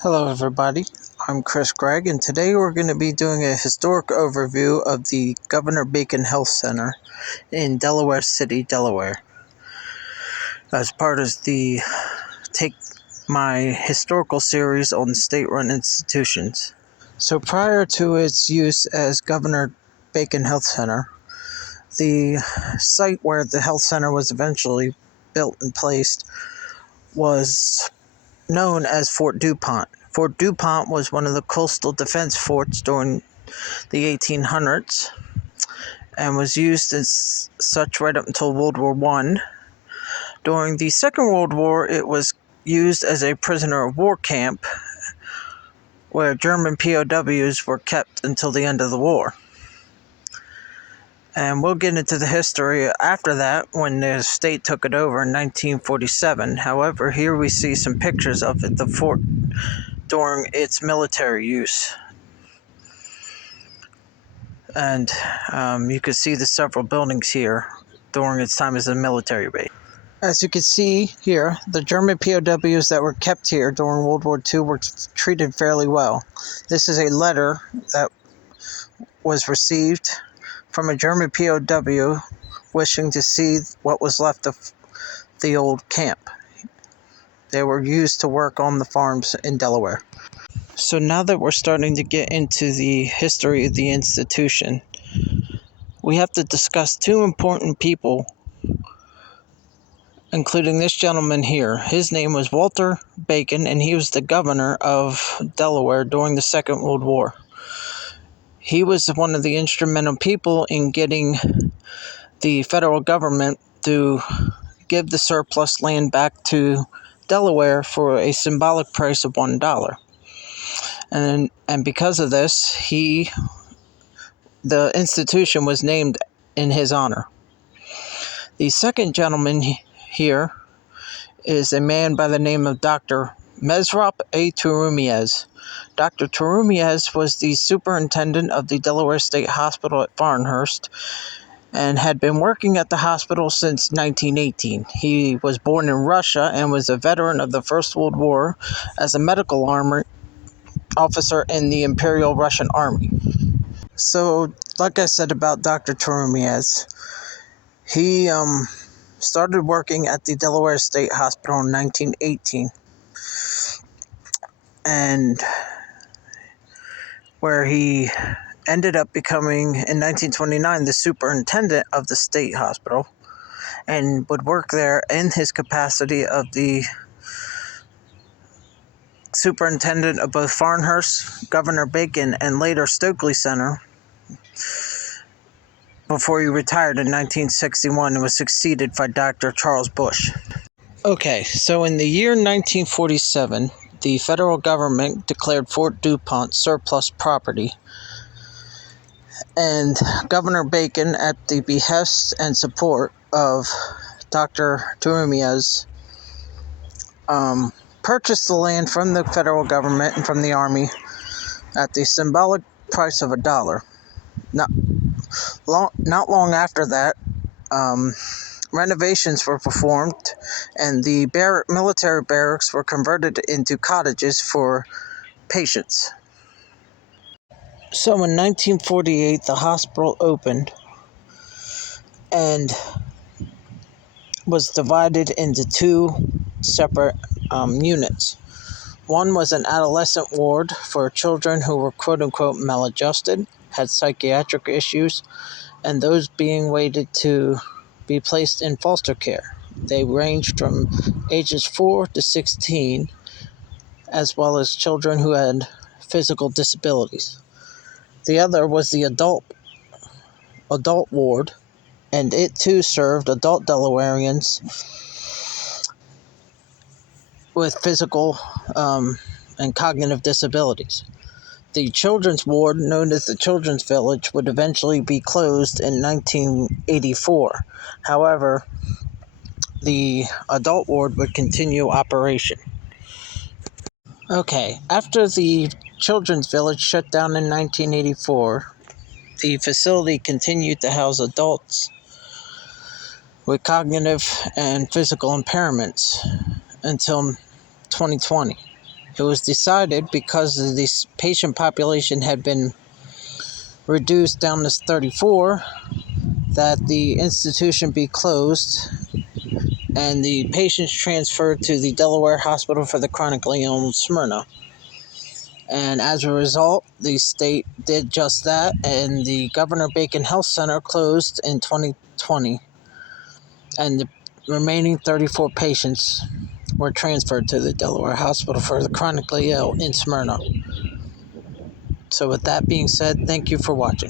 Hello everybody, I'm Chris Gregg, and today we're going to be doing a historic overview of the Governor Bacon Health Center in Delaware City, Delaware, as part of the Take My Historical series on state-run institutions. So prior to its use as Governor Bacon Health Center, the site where the health center was eventually built and placed was known as Fort DuPont. Fort DuPont was one of the coastal defense forts during the 1800s and was used as such right up until World War I. During the Second World War, it was used as a prisoner of war camp where German POWs were kept until the end of the war. And we'll get into the history after that when the state took it over in 1947. However, here we see some pictures of the fort during its military use. And you can see the several buildings here during its time as a military base. As you can see here, the German POWs that were kept here during World War II were treated fairly well. This is a letter that was received from a German POW wishing to see what was left of the old camp. They were used to work on the farms in Delaware. So now that we're starting to get into the history of the institution, we have to discuss two important people, including this gentleman here. His name was Walter Bacon, and he was the governor of Delaware during the Second World War. He was one of the instrumental people in getting the federal government to give the surplus land back to Delaware for a symbolic price of $1. And because of this, the institution was named in his honor. The second gentleman here is a man by the name of Dr. Mesrop A. Turumiez. Dr. Turumiez was the superintendent of the Delaware State Hospital at Farnhurst and had been working at the hospital since 1918. He was born in Russia and was a veteran of the First World War as a medical officer in the Imperial Russian Army. So, like I said about Dr. Turumiez, he started working at the Delaware State Hospital in 1918, and where he ended up becoming, in 1929, the superintendent of the state hospital, and would work there in his capacity of the superintendent of both Farnhurst, Governor Bacon, and later Stokely Center, before he retired in 1961 and was succeeded by Dr. Charles Bush. Okay, so in the year 1947, the federal government declared Fort DuPont surplus property, and Governor Bacon, at the behest and support of Dr. Turumiez, purchased the land from the federal government and from the Army at the symbolic price of $1. Not long after that, renovations were performed, and the military barracks were converted into cottages for patients. So in 1948, the hospital opened and was divided into two separate units. One was an adolescent ward for children who were quote-unquote maladjusted, had psychiatric issues, and those being waited to be placed in foster care. They ranged from ages 4 to 16, as well as children who had physical disabilities. The other was the adult ward, and it too served adult Delawareans with physical and cognitive disabilities. The children's ward, known as the Children's Village, would eventually be closed in 1984. However, the adult ward would continue operation. Okay, after the Children's Village shut down in 1984, the facility continued to house adults with cognitive and physical impairments until 2020. It was decided because the patient population had been reduced down to 34 that the institution be closed and the patients transferred to the Delaware Hospital for the Chronically Ill in Smyrna. And as a result, the state did just that, and the Governor Bacon Health Center closed in 2020, and the remaining 34 patients were transferred to the Delaware Hospital for the Chronically Ill in Smyrna. So with that being said, thank you for watching.